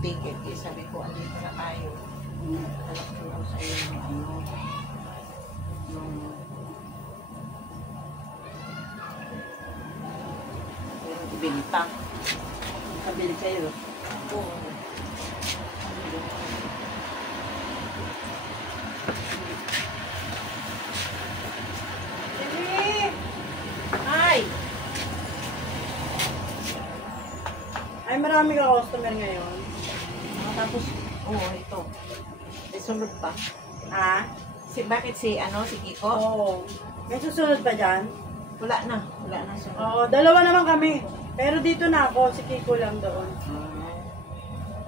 ticket. Eh, sabi ko, andito na tayo. Alam ko lang sa iyo ng ano. Nung... Pero ibinta. Kabili kayo. Oo. Ay! Ay, marami ka customer ngayon. Tapos, oo, ito. May sunod pa. Ha? Bakit si Kiko? Oo. May susunod pa dyan? Wala na sunod. Oo, dalawa naman kami. Pero dito na ako, si Kiko lang doon.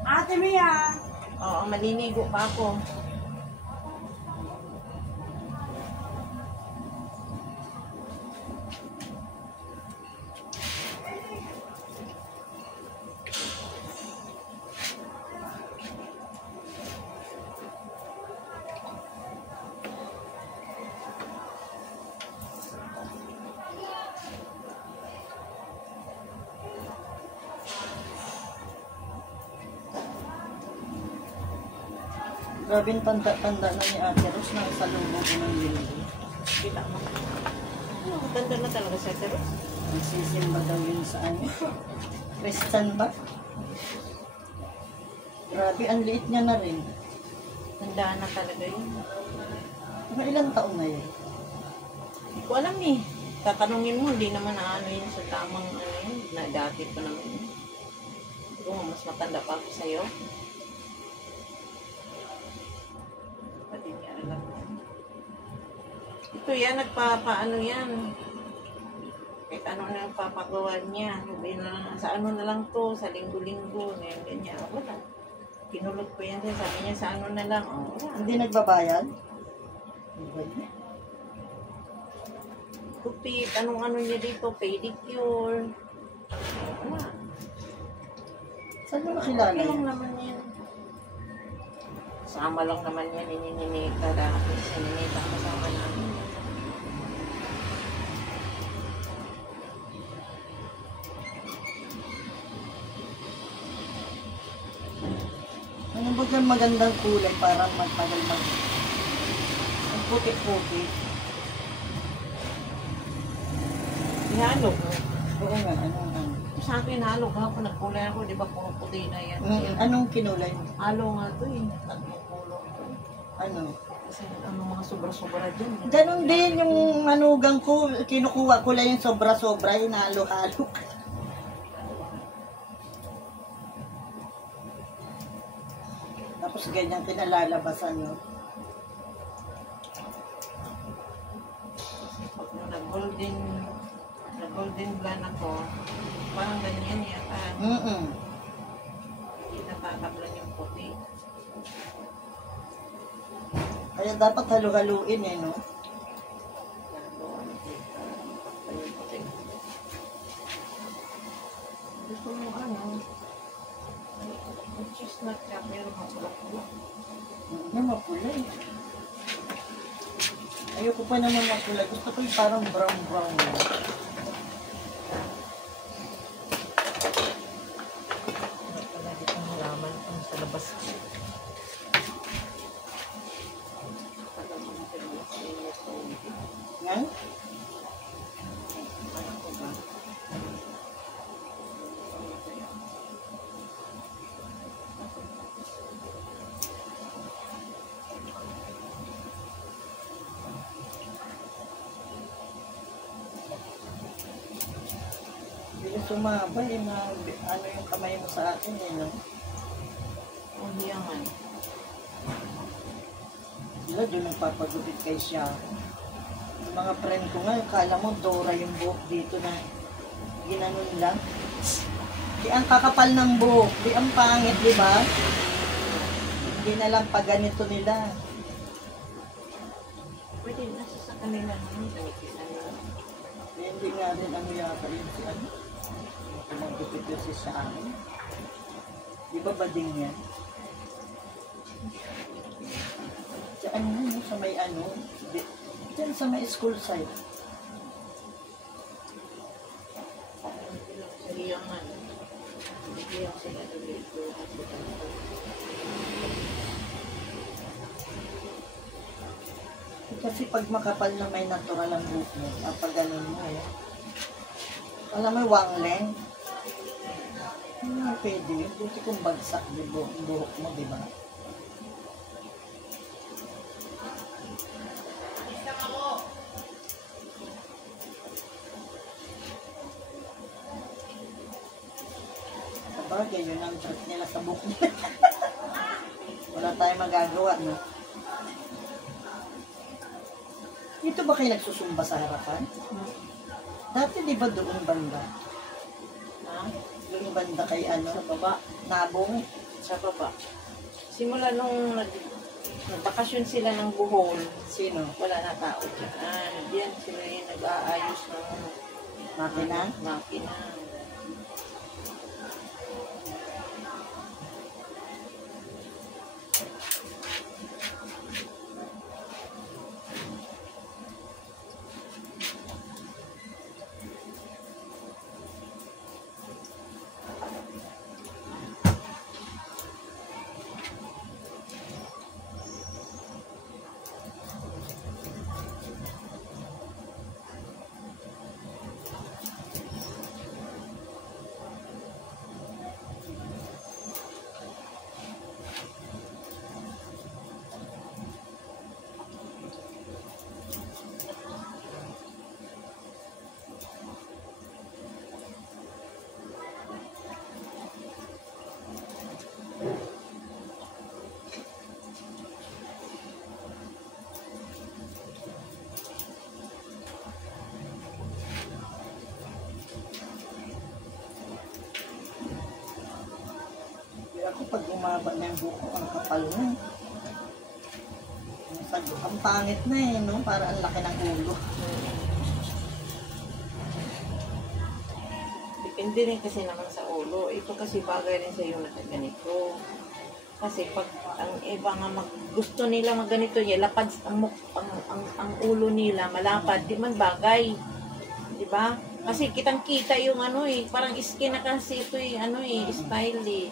Ate Mia! Oo, malinigo pa ako. Grabe tanda-tanda na ni Ate Ros na sa loob ko ng linggo. Kita mo. Tanda na talaga sa Teros. Nagsisimba daw yun sa ano. Christian ba? Grabe, ang liit niya na rin. Tanda na talaga yun. Mga ilang taon na yun? Hindi ko alam eh. Tatanungin mo, hindi naman na ano yun sa tamang ano yun. Na dati pa naman yun. Ito, mas matanda pa ako sa'yo. Pati niya alam. Ito yan, nagpapaano yan. Kahit ano na yung papagawa niya. Sabi na, sa ano na lang to, sa linggo-linggo. Ganyan. Wala. Kinulot ko yan siya. Sabi niya, sa ano na lang. Oh, wala. Hindi nagbabayad? Kupit, anong-ano niya dito, pedicure. Wala. Saan mo nakilala Okay lang yan? naman yan. Sama lang naman yan, nininita dati. Nininita ang kasama namin. Ano ba yung magandang kulay para magtagal ang puti-puti? Ihalo ko. Oo nga, ano. Sa akin, halo ka ako. Nagkulay ako, di ba? Puro puti na yan. Anong kinulay mo? Halo nga to eh. Tatlong kulong to. Ano? Kasi ano mga sobra-sobra dyan. Ganon din yung manugang ko, kinukuha ko lang yung sobra-sobra, hinalo-halo. Tapos ganyan kinalalabasan nyo. Pag nag-golden blonde ako, parang ganyan yata. Hindi natatablan yung puti. Kaya dapat halu-haluin eh, no? Gusto mo ano, chestnut ka, pero mapulak-pulak. Hindi, mapula eh. Ayoko pa naman mapula. Gusto ko yung parang brown-brown. Wala dito ang halaman sa labas. Yan? Ano ko ba? Hindi sumabay eh, na ano yung kamay mo sa akin eh, no? Hindi yaman. Sila doon nagpapagupit kay siya. Yung mga friend ko nga, kala mo Dora yung buhok dito na ginanon lang. Di ang kakapal ng buhok, di ang pangit, di ba? Hindi na lang pa ganito nila. Pwede nasa sa kanila naman. Eh, hindi nga rin ano yata yun si ano. Magupit yun si sa amin. Di ba bading yan? Diyan mo sa may ano. Diyan sa may school site. Sa Riyangan. Hindi sila dito. Kasi pag makapal na may natural ang buhok mo, kapag ganun mo eh. Alam mo, wangling. Pwede yun. Buti kung bagsak yung buhok mo, di ba? Sabagay, yun ang trip nila sa buhok nila. Wala tayong magagawa, no? Ito ba kayo nagsusumba sa harapan? Dati di ba doon banda? Ha? Doon banda kay ano? Sa baba. Nabong? Sa baba. Simula nung nagbakasyon sila ng Bohol, Sino? wala na tao dyan. Diyan sila yung nag-aayos ng Makina? makina. Ako pag umaba na yung buhok ko, ang kapal na. Ang pangit na eh, no? Para ang laki ng ulo. Depende rin kasi naman sa ulo. Ito kasi bagay rin sa iyo na ganito. Kasi pag ang iba nga gusto nila magganito, lapad ang ulo nila, malapad, di man bagay. Di ba? Kasi kitang-kita yung ano eh, parang skin na kasi ito eh, ano eh, style eh.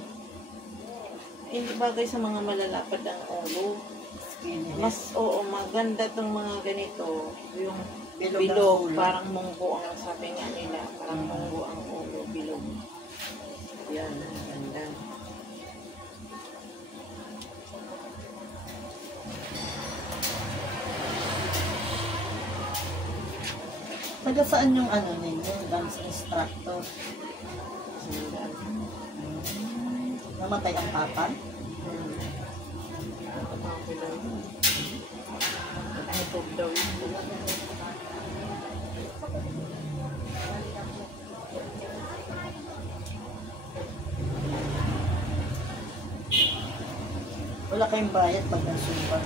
Hindi bagay sa mga malalapad ang ulo. Mas, oo, maganda tong mga ganito. Yung bilog, parang munggo ang sabi nga nila. Parang munggo ang ulo, bilog. Yan, ganda. Taga saan yung ano ninyo, dance instructor? Sandal. Namatay ang papa? Nag-YouTube daw yun. Wala kayong bayad pag nagsumba.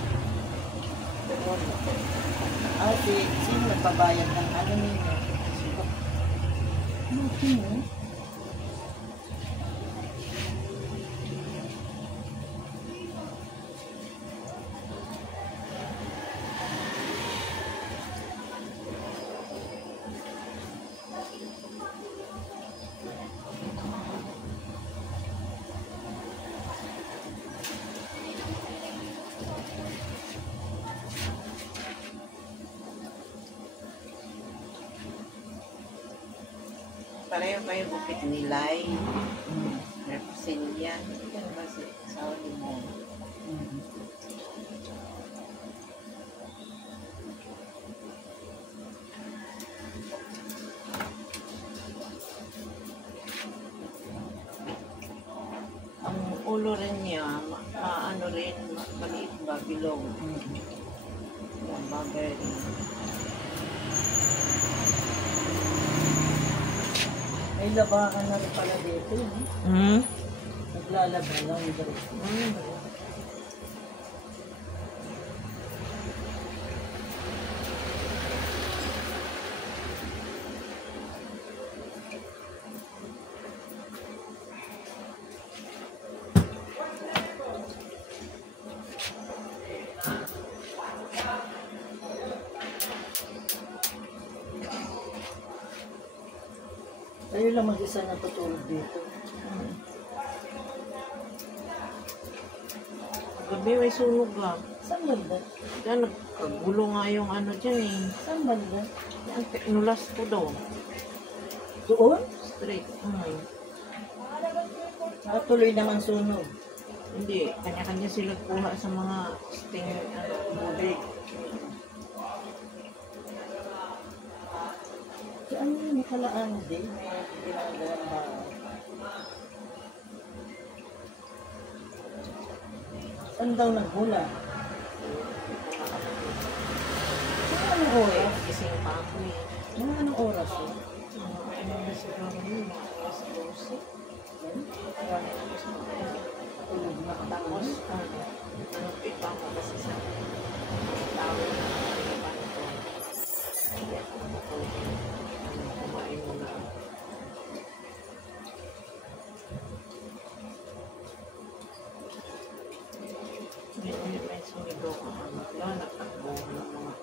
Sino nagpabayad ng ano ninyo? Sino? Pareho kayo bukit nilay. Represilya. Yan ba si Saudi mo? Ang ulo rin niya, ano rin, maliit ba, bilog. Yan, bagay rin. May labahan na rin pala dito. Naglalaba lang dito. Kayo lang mag-isa natutulog dito. Gabi may sunog nga. Saan banda? Kaya nagkagulo nga yung ano dyan eh. Saan banda? Yan, nulas ko daw. Doon? Straight. Nakatuloy naman sunog. Hindi, kanya-kanya sila kuha sa mga sting, Bubig. Saan yun? Nakalaan din. May ginagawa ba? Saan daw naghula? Saan anong oras? Gising pa ako eh. Mga anong oras yun? Ano na siguro yun, mga alas 12. Tulog na Tapos, katapos. nagpit pa ako kasi sa tawag na iban ko. Hindi ako matulog. Kumain mo na. May sumigaw ka ano. Wala, nagtakbo ng mga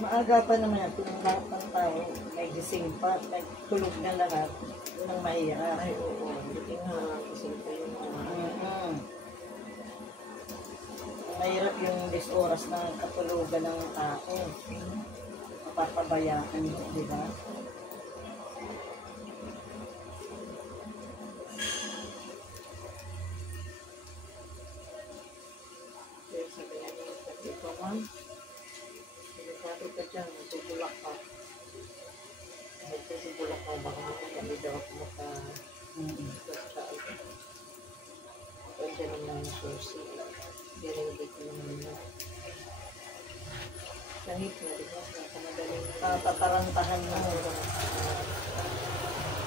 Maaga pa naman yan. Kung lahat ng tao, may gising pa, may tulog na lahat. Yun ang mahirap. ay oo, hindi nga gising pa yung mga Mahirap yung oras ng katulugan ng tao. Mapapabayaan mo, di ba? kaya sabihan niya pati ko man. Delikado ka dyan, tutulak ka. Kahit kasi bulak ka, baka makakami daw ako maka-kasal. Kaya dyan naman yung susi. Diringgit ko naman na. Kahit na, di ba? Kamadaling Tatarantahan mo.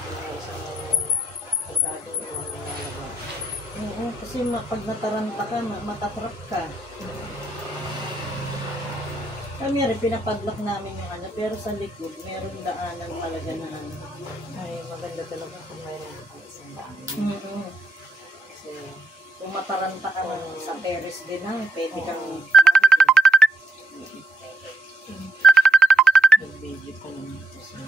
may isang pagkado na mga Oo, kasi pag nataranta ka, matatrap ka. Kami rin, pinapadlock namin yung ano, pero sa likod, meron daanan talaga na ano. ay maganda talaga kung mayroon ka isang daan. Kasi Kung mataranta ka na sa terrace din na, pwede kang nag-video ko lang ito sa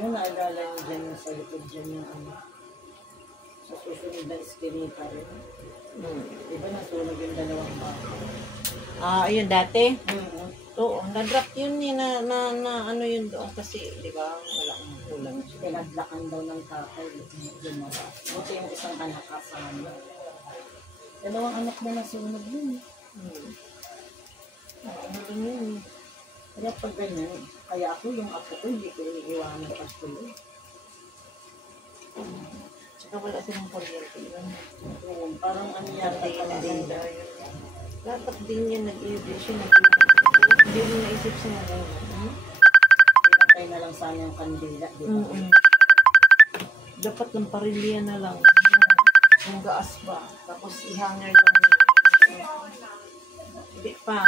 ano, naalala nyo dyan yung sa likod dyan yung ano. Sa susunod na eskinita rin. Diba nasunog yung dalawang bako? ayun dati. Mm-hmm. Oo, na-drop yun eh, na ano yun doon kasi, di ba, wala akong ulam. Pinaglakan daw ng tatay. Gumawa. Buti yung isang anak kasama. Dalawang anak na nasunog yun. Ano rin yun eh. Kaya pag ganyan, kaya ako yung apo ko, hindi ko iniiwanan pa tuloy. Tsaka wala silang kuryente yun. Oo, parang ano yata kandila. Dapat din yan nag-i-vision. Hindi rin naisip sa mga Pinatay Ipatay na lang sana yung kandila, di ba? Mm-mm. Dapat ng parilya na lang. Yung gaas ba? Tapos ihanger lang yun. Hindi pa.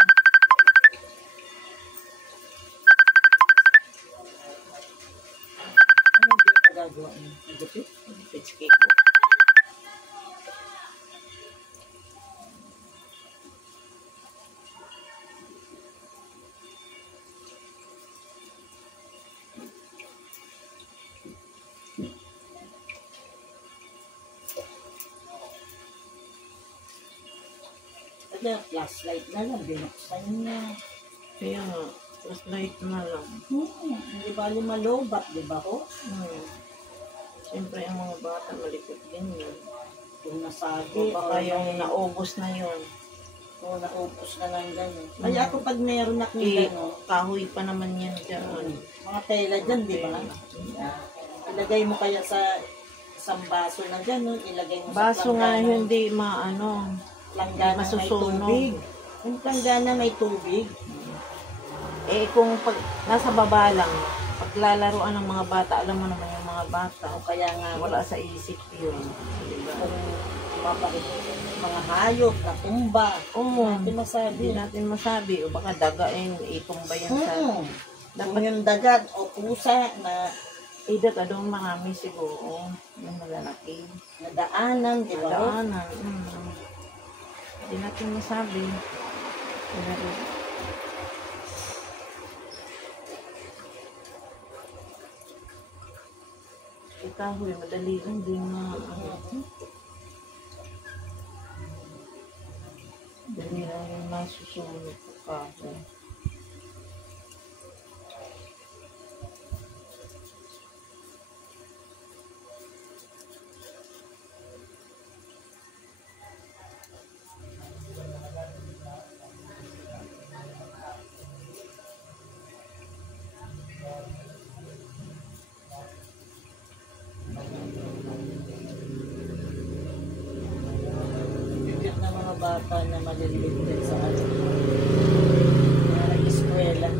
Ano din ka gagawa mo? Gupit? Pitch cake ko. Kaya flashlight na lang, binuksan niya. Kaya nga, plus light na lang. Hindi ba lumalobat, di ba ho? Siyempre, ang mga bata malikot din yun. Kung nasabi, O baka yung naubos na yun. o naupos na lang gano'n. Kaya ako pag meron akong gano'n, Kahoy pa naman yan dyan. mga tela dyan, di ba? Ilagay mo kaya sa isang baso na gano'n, ilagay mo Baso sa nga planggana. hindi maano. Planggana may masusunog. tubig. Yung planggana may tubig. Eh kung pag nasa baba lang, paglalaruan ng mga bata, alam mo naman yung mga bata, O kaya nga, wala sa isip yun. Diba? kung mapakit mga hayop na tumba, Oo, hindi masabi. hindi natin masabi. O baka dagain, itumba yan sa... Kung Dapat, yung dagat o pusa na idat adong marami siguro. Yung malalaki. nadaanan, di ba? Daanan. Hindi natin masabi. Pero, kahoy, madali lang din na dali lang yung masusunod sa kahoy. Bibigyan ng mga bata na malilimutin sa ano. Mga nag-eskwela.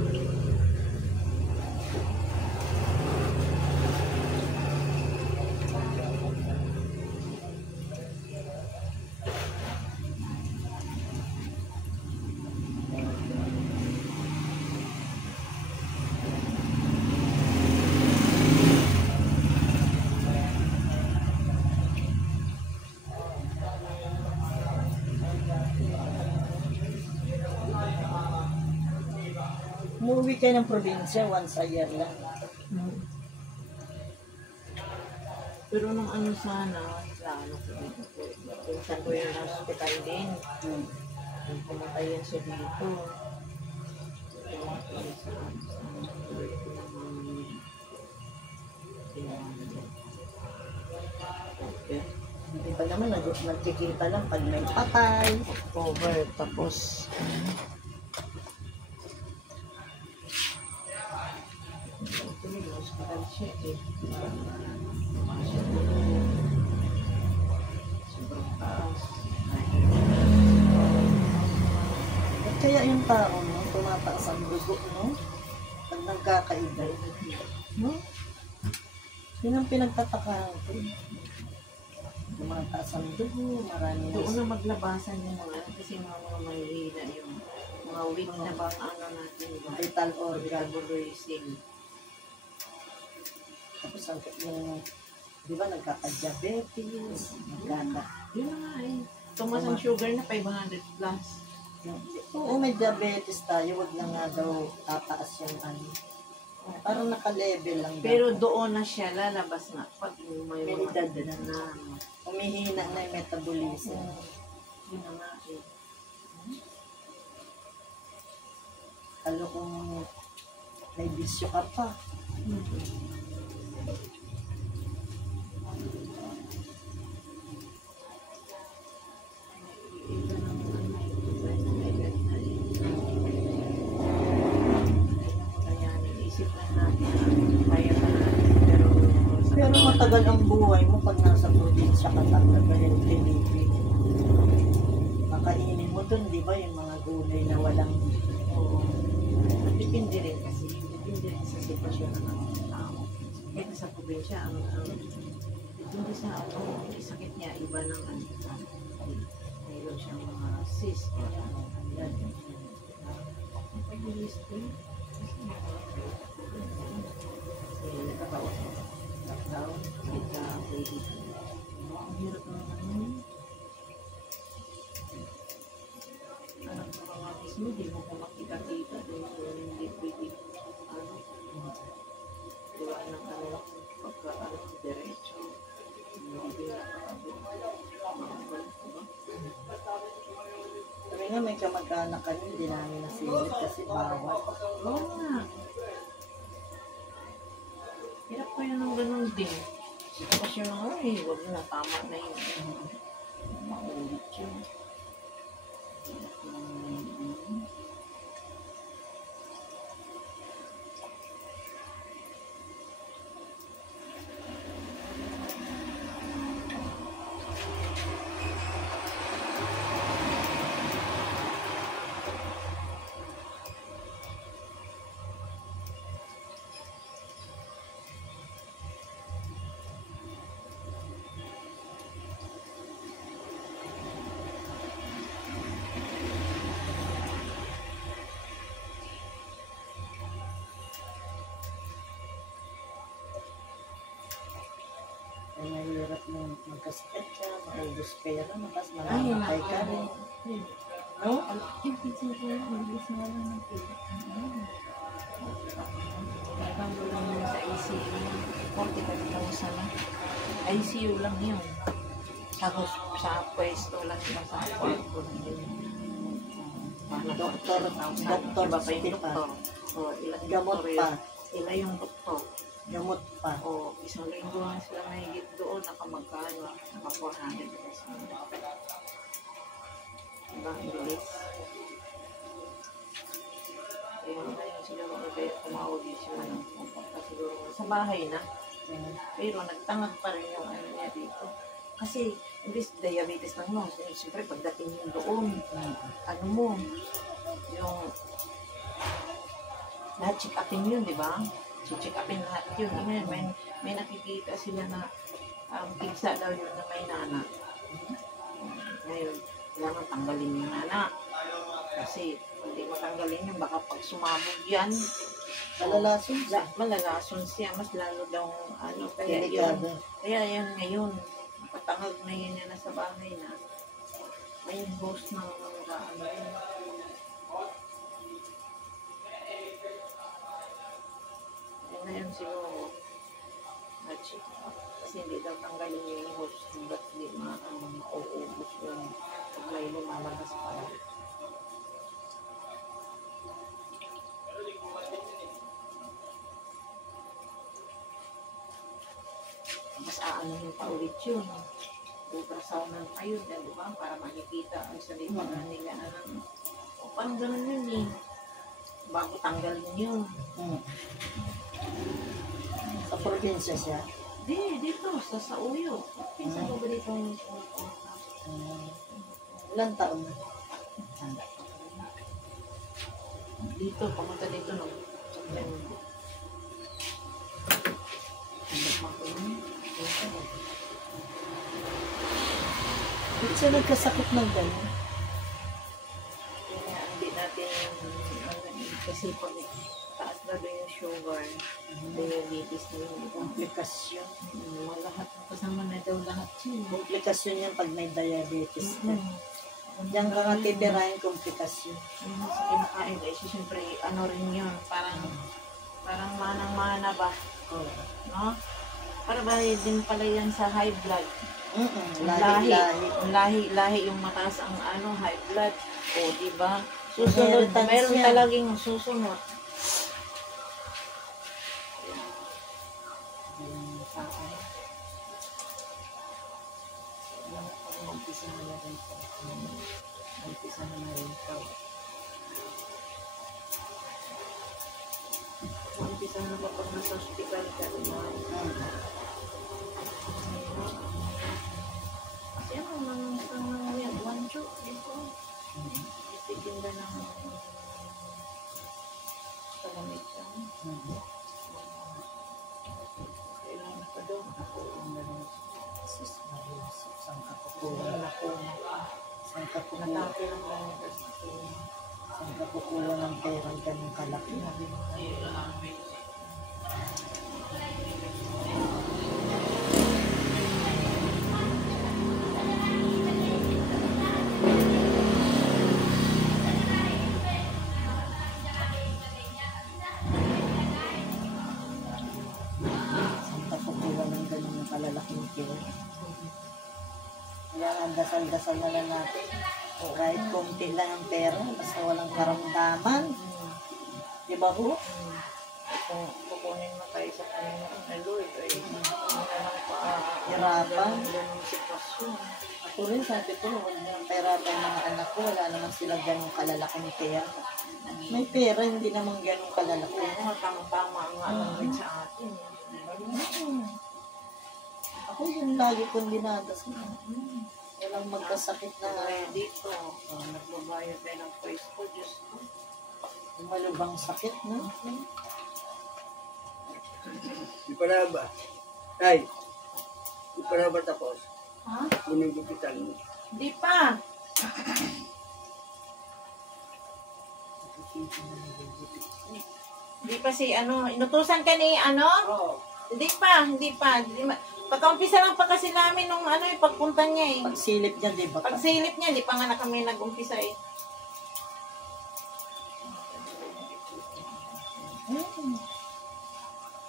Umuwi kayo ng probinsya once a year lang. Pero nung ano sana, plano ko dito. Pinsan ko yung hospital din. Nung pumunta yan siya dito. Okay. Hindi pa naman nagkikita lang pag may patay. October, tapos hospital siya eh. Sobrang taas. At kaya yung tao, no, tumataas ang dugo, no? Pag nagkakaibay. No? Yun ang pinagtatakahan ko. Tumataas ang dugo, marami Doon na maglabasan yung mga, kasi mga mahihina yung mga weak na bang ano natin. vital organ. Metabolism. Tapos yung, di ba, nagkaka-diabetes, Yun na nga eh. Tumas ang sugar na 500 plus. Oo, may diabetes tayo, wag na nga daw tataas yung ano. Parang naka-level lang. Pero dapat. doon na siya lalabas na pag may May mga edad na. Umihina na yung metabolism. Yun na nga eh. Lalo kung may bisyo ka pa. Kaya naisip lang natin kaya pa natin. Pero matagal ang buhay mo pag nasa probinsya ka talaga healthy living. Makainin mo dun, di ba, yung mga gulay na walang Oo. Depende rin kasi. Depende rin sa sitwasyon presyo na ng tao. Kahit sa probinsya, hindi sa ano, sakit niya, iba ng ano. Mayroon siyang mga cyst. Yan. Pag-release ko yun. Nagkakawa. Lockdown. Ang hirap naman ano. Anak mo ka nga mismo, di mo ko makita-kita doon. Hindi pwede. Ano? Diba ng ano, pagka diretso. Hindi nakakabot. Makabalik ko ba? Sabi nga may kamag-anak kami, hindi namin nasilip kasi bawal. Oo nga. Hirap ko yun ng ganun din. Tapos yun nga eh, huwag na, tama na yun. Maulit yun. Ay mahirap mo magkasakit ka, maubos pera, makas mamamatay ka rin. No? Yung pizza ko, mabilis nga lang ng pizza. Nagkanggo lang yun sa ICU. 45,000 lang. ICU lang yun. Sa pwesto lang siya sa kwarto lang yun. Doktor, Iba pa yung doktor. O, ilang gamot doktor pa, yun. Iba yung doktor. gamot pa. O, isang linggo na sila mahigit doon. Nakamagkano. Naka 400 pesos. Diba, ang bilis. Ayun na yun siguro kaya tumawag yung si Manang. Pupunta siguro sa bahay na. Pero nagtangag pa rin yung ano niya dito. Kasi, imbis diabetes lang no. Siyempre, pagdating yung doon, ano mo, yung lahat check upin yun, di ba? Check upin lahat yun. May nakikita sila na pigsa daw yun na may nana. Ngayon, kailangan tanggalin yung nana. Kasi, hindi mo tanggalin yun, baka pag sumabog yan, Malalason siya. malalason siya. Mas lalo daw, ano, kaya yun. Delikado. Kaya yan ngayon, nakatangag na yun yan nasa bahay na. May host ng mga ano yun. Ngayon siguro, na-check up. Kasi hindi daw tanggalin yung host hanggat hindi mauubos yung pag may lumalabas pa. Mas aanuhin pa ulit yun. Ultrasoundan pa yun, di ba? Para makikita ang salita nila. O, parang ganun yun eh. Bago tanggalin yun. Sa probinsya siya. Dito, sa Uyo. Pinsan ko ba dito yung Ilang taon na? tanda ko. Dito, pumunta dito no. September. Tanda pa ko yun. Ba't siya nagkasakit ng gano'n? Kaya hindi natin kasi pag taas na doon yung sugar, diabetes na yun. Komplikasyon. Lahat, kasama na daw lahat yun. Komplikasyon yan pag may diabetes ka. Diyan ka nga titirahin komplikasyon. Yung sa kinakain, eh, siyempre, ano rin yun, parang manang-mana ba, no? Para ba din pala yan sa high blood? Lahi yung mataas ang ano, high blood. O, di ba? Susunod, meron talagang susunod. Umpisa na rin po. Umpisa na rin po. Umpisa na po pag nasa hospital ka. Kasi ano, nang yan, wancho, dito. Ititinda ng palamig ka. Doon ako ang ganun. Sus, Marius, saan ka kukuha? Saan ka kukuha? Natake lang lang kasi Saan ka kukuha ng pera ganun kalaki? Saan ka kukuha ng ganun kalalaking pera? Kaya ang dasal-dasal na lang natin. Kahit konti lang ang pera, basta walang karamdaman. Di ba ho? kung kukunin mo tayo sa Panginoon na Lord, ay ano lang pa, Hirapan. ganun sitwasyon. Ako rin sabi ko, huwag nang pera pa yung mga anak ko, wala naman sila ganun kalalaking pera. May pera, hindi naman ganun kalalaki. Kung mga tama-tama ang ano rin sa atin. Ako yun lagi kong dinadasal. Walang magkasakit na Kaya dito, nagbabayad tayo ng price ko, Diyos ko. malubang sakit, no? Di pa na ba? Ay, di pa na ba tapos? Ha? Ginigupitan mo. Hindi pa. Hindi pa si ano, inutusan ka ni ano? Oo. Hindi pa. Pagka-umpisa lang pa kasi namin nung ano, pagpunta niya eh. Pagsilip niya, di ba? Pagsilip niya, hindi pa nga na kami nag-umpisa eh.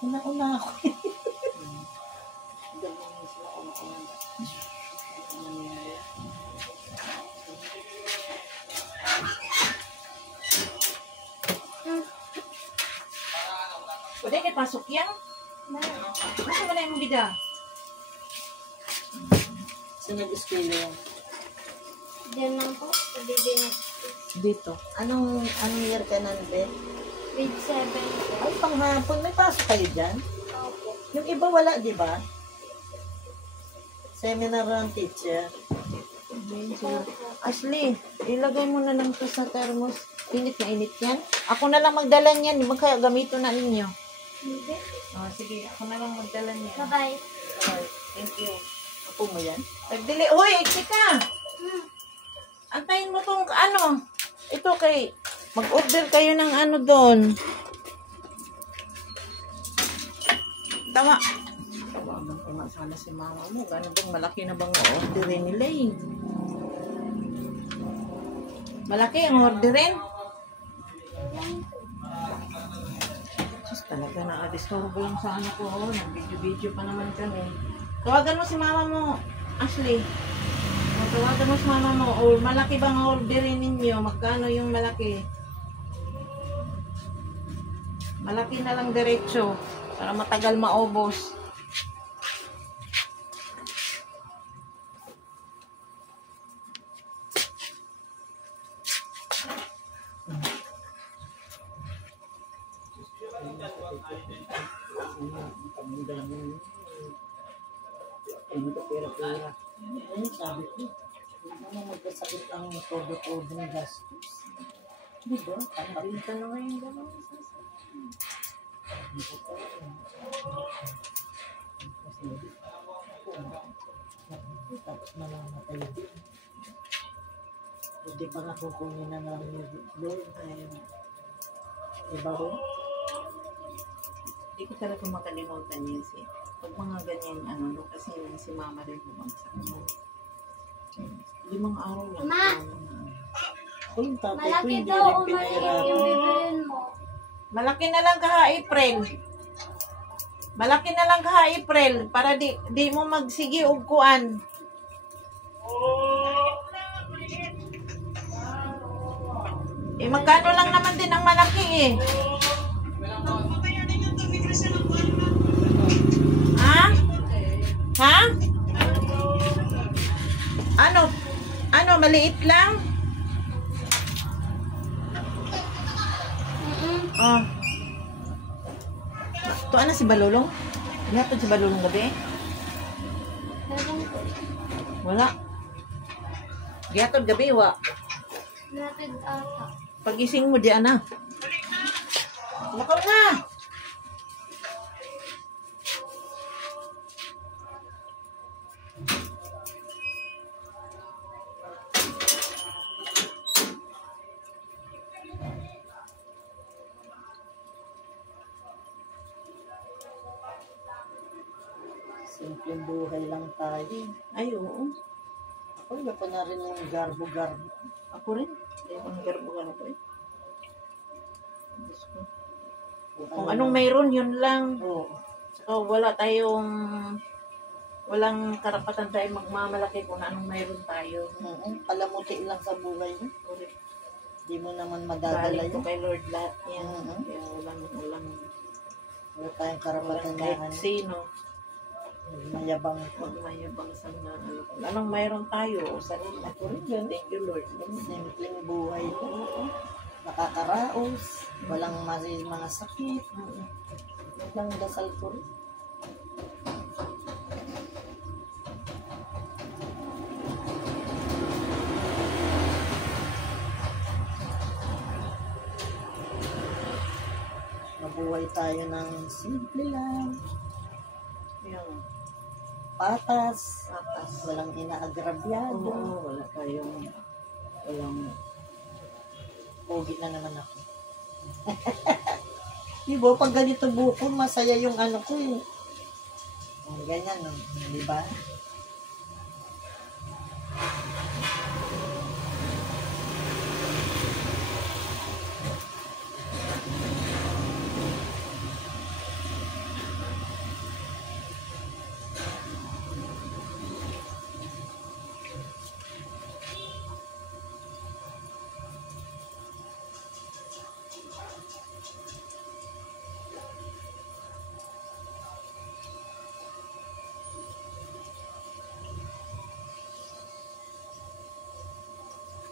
Una-una ako. Pwede kayo pasok yan? Nasa wala yung bida? Saan nag-eskwela yan? Diyan lang po. Sabi din na. Dito. Anong year ka nan, Be? Grade 7 po. Ay, panghapon. May pasok kayo dyan? Opo. Yung iba wala, di ba? Seminar ng teacher. Ashley, ilagay mo na lang to sa thermos. Init na init yan. Ako na lang magdala niyan. Di ba kaya gamito na ninyo? Hindi. Oh, sige, ako na lang magdala niyan. Bye-bye. Okay, thank you. Ako mo yan? Nagdili. Uy, ka! Antayin mo tong ano. Ito kay, mag-order kayo ng ano doon. Tama. Tama sana si mama mo. Gano'n bang malaki na bang orderin nila eh. Malaki ang orderin. Diyos talaga, nakadisturbo yung sa ano ko. Oh. Nag-video-video pa naman kami. Tawagan mo si mama mo, Ashley. Tawagan mo si mama mo. O malaki bang orderin ninyo? Magkano yung malaki? Malaki na lang diretso. Para matagal maubos. Ay, sabi ko. Hindi naman magkasakit ang todo-todo ng gastos. Di ba? Pinta na ngayon gano'n. Tapos mamamatay din. Hindi pa nga kukunin na namin yung Lord. Diba ho? Hindi ko talaga makalimutan yun si. Pag mga ganyan, ano, no, kasi si mama rin bumagsak. 5 araw lang. Ma! Ako yung tatay ko Malaki hindi daw rin o maliit yung pinahirapan. bibilin mo. Malaki na lang ka, April. Malaki na lang ka, April. Para di mo magsigi og kuan. Eh, magkano lang naman din ang malaki eh. Ha? Ha? Ano, maliit lang? Oh. Tuan na si Balulong? Ihatod si Balulong gabi? Ewan ko. Wala. Ihatod gabi, wa. Natid ata. Pagising mo diyan na. Lakaw na! Simpleng buhay lang tayo. Ay, oo. Ako, iba pa na rin yung garbo-garbo. Ako rin. Hindi mo garbo-garbo eh. Diyos ko. Kung anong mayroon, yun lang. Oo. Saka walang karapatan tayo magmamalaki kung anong mayroon tayo. Palamuti lang sa buhay mo. Correct. Hindi mo naman madadala Galing ko yun. kay Lord lahat yan. Mhm. Kaya Wala tayong karapatan kahit na sino mayabang. magmayabang sa mga kung anong mayroon tayo o sarili. Ako rin yun. Thank you, Lord. Simpleng buhay mo. Nakakaraos. Walang mga sakit. Walang dasal ko rin. Mabuhay tayo ng simple lang. Yung Patas. atas. Walang inaagrabyado. Oo, wala tayong walang Pogi na naman ako. Diba, pag ganito buko, masaya yung ano ko eh. Ganyan, no? Diba?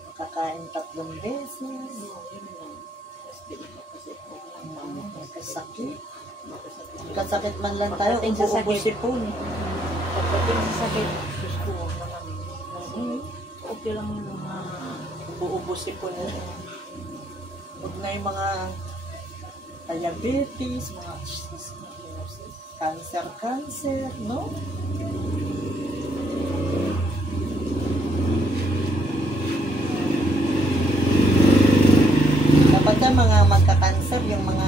Makakain 3 beses. yun lang. Tapos di ko kasi lang Magkasakit. makasakit. Magkasakit man lang tayo. Pagdating sa sakit. Ubus-ipon. Pagdating sa sakit, Diyos ko, huwag naman. Okay lang yung mga Ubus-ipon. Huwag na yung mga diabetes, mga cancer, no? Dapat yan mga magka-cancer, yung mga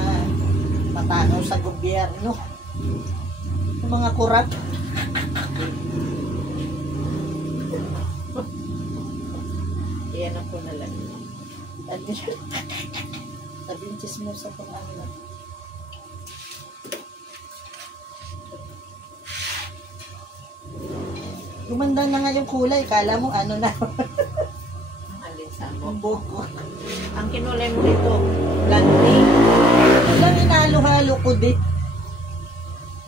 matakaw sa gobyerno. Yung mga kurap. iyan ako na lang. Sabihin chismosa kung ano lang. Gumanda na nga yung kulay. Kala mo ano na. Ang alin sa mo. Ang buko. Ang kinulay mo dito, ganti. Ilang inalo-halo ko din.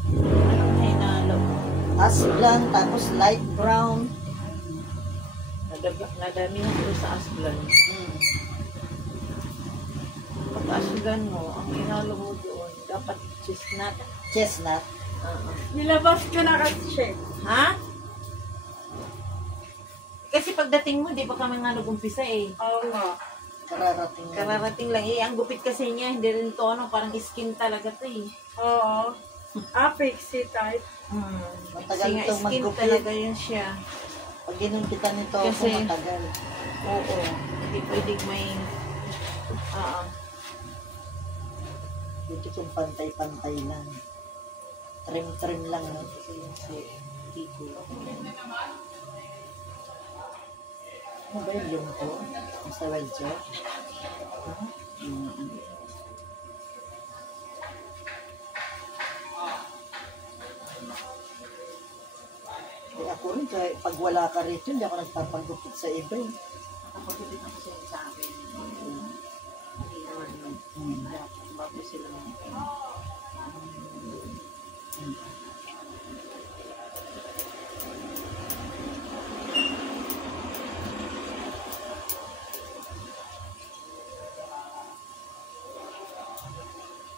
Anong hinalo? Aslan, tapos light brown. Nadamihan ko sa aslan. Pag aslan mo, ang hinalo mo doon, dapat chestnut. Chestnut. Nilabas ko na kasi siya. Ha? Kasi pagdating mo, di ba kami nga nag-umpisa eh. Oo nga. Kararating. Kararating lang eh. Ang gupit kasi niya, hindi rin to ano, parang skin talaga to eh. Oo. Pixie type. Matagal Kasi nga itong skin maggupit. talaga yun siya. Pag ginumpitan nito ako, Kasi- matagal. Oo. Hindi pwedeng may... Dito kung pantay-pantay lang. Trim-trim lang. No? Kasi yun si Tito. Ano ba yung lungko? Sa welcher? Eh, ako rin, kahit pag wala ka rito, hindi ako nagpapagupit sa iba. Eh. Nakapagupit ako sa akin. Hindi naman bago sila.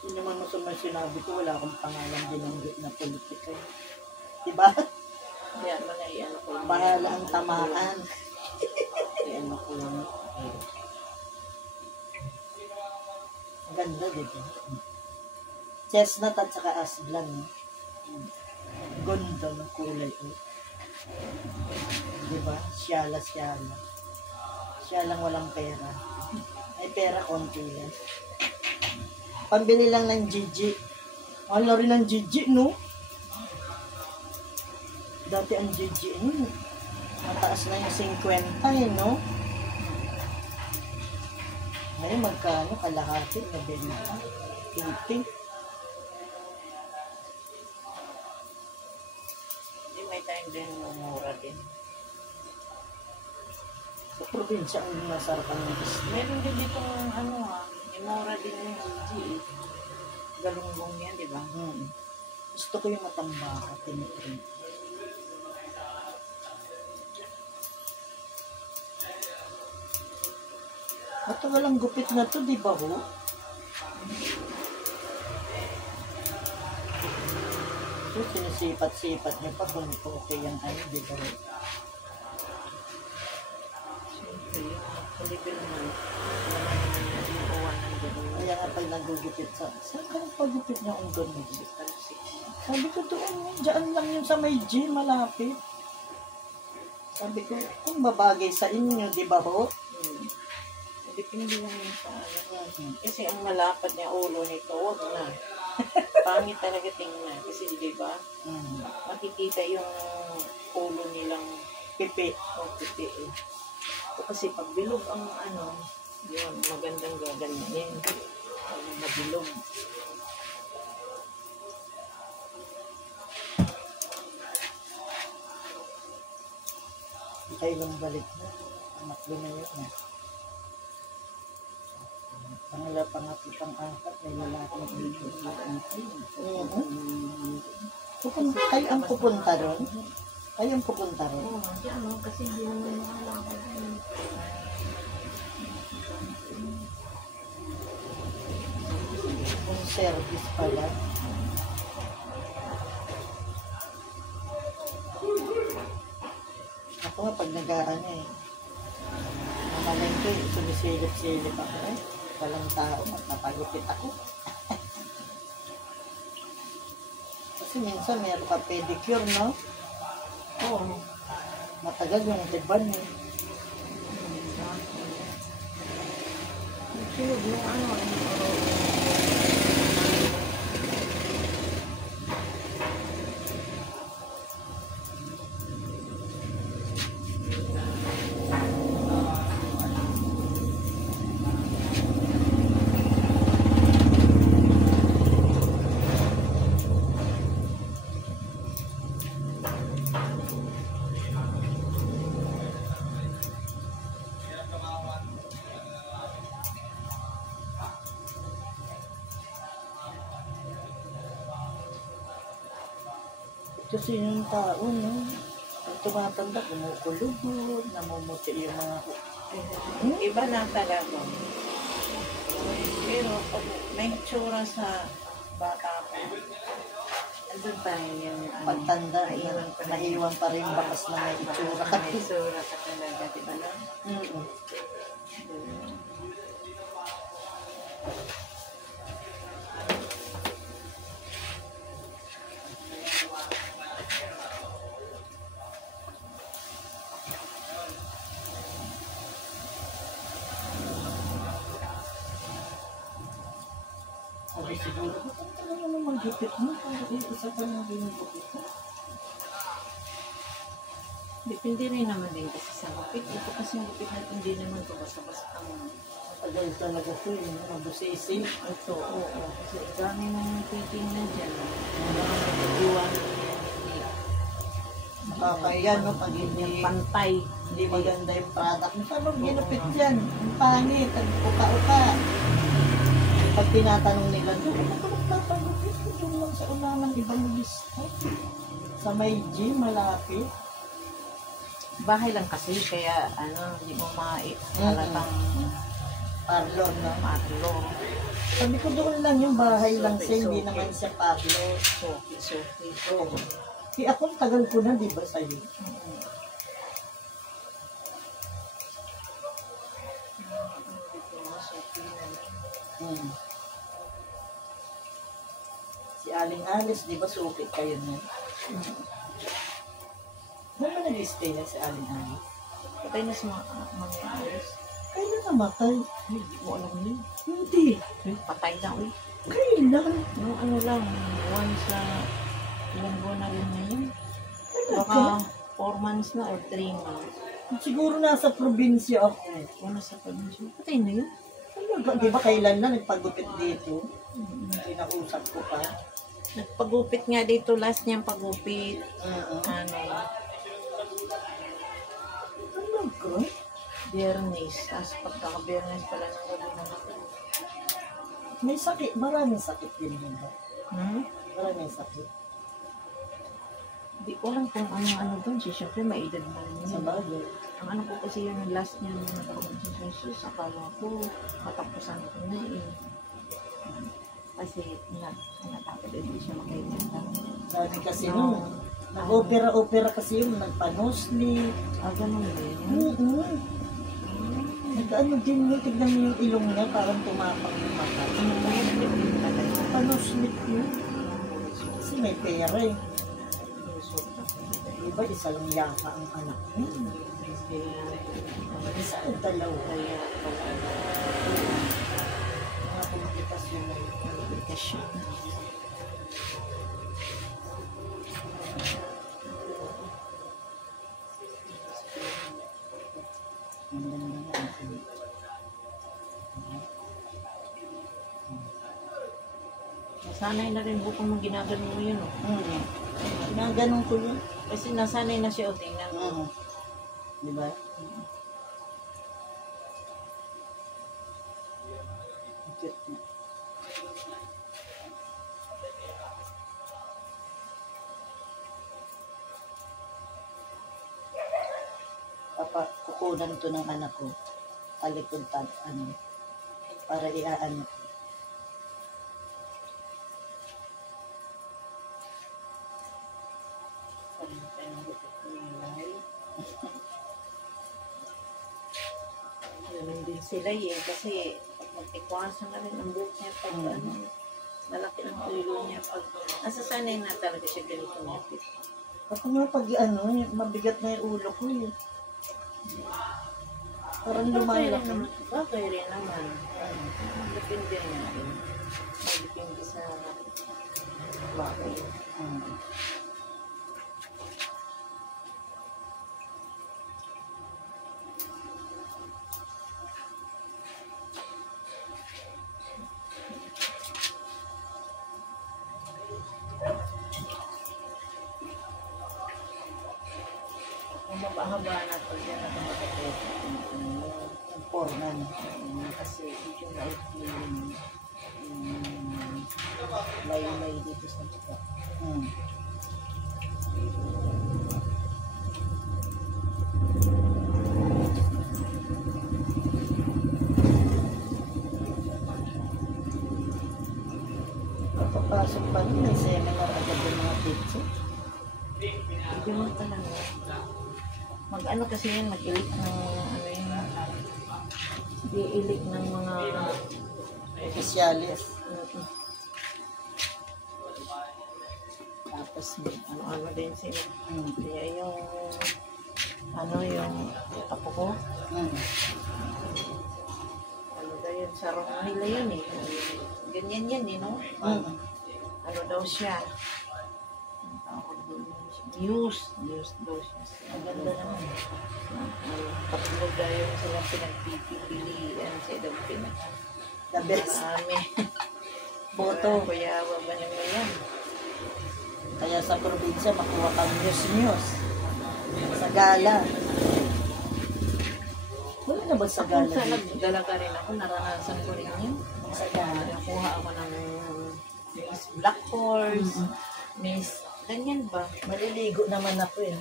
Yun naman masama sinabi ko, wala akong pangalan binanggit na politika. Diba? Kaya mga iyan ko lang. Bahala ang tamaan. Iyan ko lang. Ganda, diba? Chestnut at saka aslan. No? Ganda ng kulay. Oh. Diba? Siyala. Siya lang walang pera. May pera, konti lang. Pambili lang ng Gigi. Wala rin ng Gigi, no? Dati ang GGN, mataas na yung 50 eh, no? Ngayon magkano kalahati na benta? 80. Hindi, may time din mumura din. Sa probinsya ang masarap ang business. Meron din dito may mura din yung GG eh. Galunggong yan, di ba? Gusto ko yung matambaka, tinitrin. Ito walang gupit na to, di ba ho? So, sinisipat-sipat niya pa kung okay yung ano, di ba ho? Siyempre, yung kulipin naman. Yung uwan ng gano'n. Kaya nga pag nagugupit saan ka nagpagupit niya ang gano'n? Sabi ko doon, dyan lang yun sa may gym, malapit. Sabi ko, kung babagay sa inyo, di ba ho? Depende lang yun sa ano. Kasi ang malapad niya ulo nito, wag na. Pangit talaga tingnan. Kasi di ba, makikita yung ulo nilang Pipi. o pipi eh. So, kasi pag bilog ang yun, magandang gaganyan. Pag mabilog. Ay, nung balik na. Pangatlo na yun. Pangatlo pang-apat, may lalaki ng kayo ang pupunta ron? Kayo ang pupunta ron? Oo, kasi hindi naman makalaman. Kung service pala. Ako nga pag nag-aano eh. Namalengke, sumisilip-silip ako eh. Walang tao at napagupit ako. Kasi minsan meron ka pedicure, no? Oo. Matagal yung tiban eh. Tulog yung Kasi yung tao, no? Pag tumatanda, kumukulubod, namumuti yung mga... Iba na talaga. Pero pag may tsura sa bata pa, andun pa rin yung Pagtanda, naiwan pa rin bakas na may itsura ka. may tsura ka talaga, di ba na? Sabi siguro, ano naman maghipit mo? Isa pa lang ginugupit mo. Depende rin naman din kasi sa gupit. Ito kasi yung gupit natin hindi naman ito basta-basta Matagal talaga ito eh, mabusisi. ito, oo. Kasi dami mong titingnan dyan. Iwan Nakakaya, no? Pag hindi pantay. hindi maganda yung product mo. Saan bang ginupit dyan? Ang pangit, ang uka-uka. Pag tinatanong nila, doon, ano ka magpapagupit? Doon lang sa unahan ibang listo. Sa may gym, malapit. Bahay lang kasi, kaya hindi mo halatang Parlor, no? parlor. Sabi ko doon lang yung bahay lang siya, hindi naman siya parlor. Suki. Oo. Kaya ako, tagal ko na, di ba, sa'yo? Si Aling Alice, di ba, suki kayo na? Ano ba nag-stay na si Aling Alice? Patay na sa mga ayos. Kailan namatay? Hindi mo alam yun. Hindi. Patay na ulit. Kailan? Nung lang, once sa ilang buwan na rin na yun. Ano Baka 4 months na or 3 months. Siguro nasa probinsya ako. Ano sa probinsya? Patay na yun. Talaga, di ba kailan na nagpagupit dito? Pinausap ko pa. Nagpagupit nga dito, last niyang pagupit. Ano, Talaga? Biyernes. Tapos pagkaka-Biyernes pala ng gabi na ako. May sakit, maraming sakit din ba? Maraming sakit. Hindi ko alam kung ano doon. Siyempre, may edad na rin Sa yun. bagay. Ang ano ko kasi yung last niya na nagpagupit sa Jesus, akala ko katapusan ko na eh. Kasi natakot hindi siya makainita. Sabi kasi nung, nag-opera-opera kasi yung nagpa-nosebleed. Ganun din. Nag-ano din yun, tignan mo yung ilong niya, parang tumapang yung mata. Panosbleed yun. Kasi may pera eh. Diba, isa lang yaka ang anak niya. Isa ang dalawa. Mga komplikasyon na yun. Komplikasyon. Nasanay na rin bukong mong ginaganon mo yun, Ginaganon ko yun. Kasi nasanay na siya, tingnan mo. Diba? Cute na. Kukunan to ng anak ko. Talikod para iaano ko. Ganun din sila kasi pag magtikwasan na rin ang buhok niya pag malaki ang ulo niya pag nasasanay na talaga siya ganito mapit. Ako nga pag mabigat na yung ulo ko eh. Parang lumalaki. Bagay rin naman. Depende natin. Depende sa bagay. Kung mabahaba na ito, dyan na tumakapit. Ang pornan. Kasi medyo maikli yung layo-layo dito sa tuka. Papasok pa rin, may seminar agad yung mga teacher. Hindi mo talaga. Mag-ano kasi yan, mag-ilik ng di-ilik ng mga Officialis. tapos ano din sila. Kaya yung yung apo ko, daw yun, sarong nila yun eh. Ganyan yan eh, no? Ano daw siya? News daw siya. Maganda naman. Tatlo daw yung sila pinagpipilian sa daw The best. marami. Boto. Kuyawa ba naman yan? Kaya sa probinsya, makuha kang news. Sa gala. Wala na ba sa Ako gala sa dito? nagdalaga rin ako, naranasan ko rin yun. Sa gala. Nakuha ako ng Miss Black Horse, Miss ganyan ba? Maliligo naman ako eh.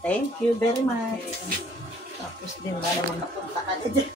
Thank you very much. Tapos din Para makapunta ka na dyan.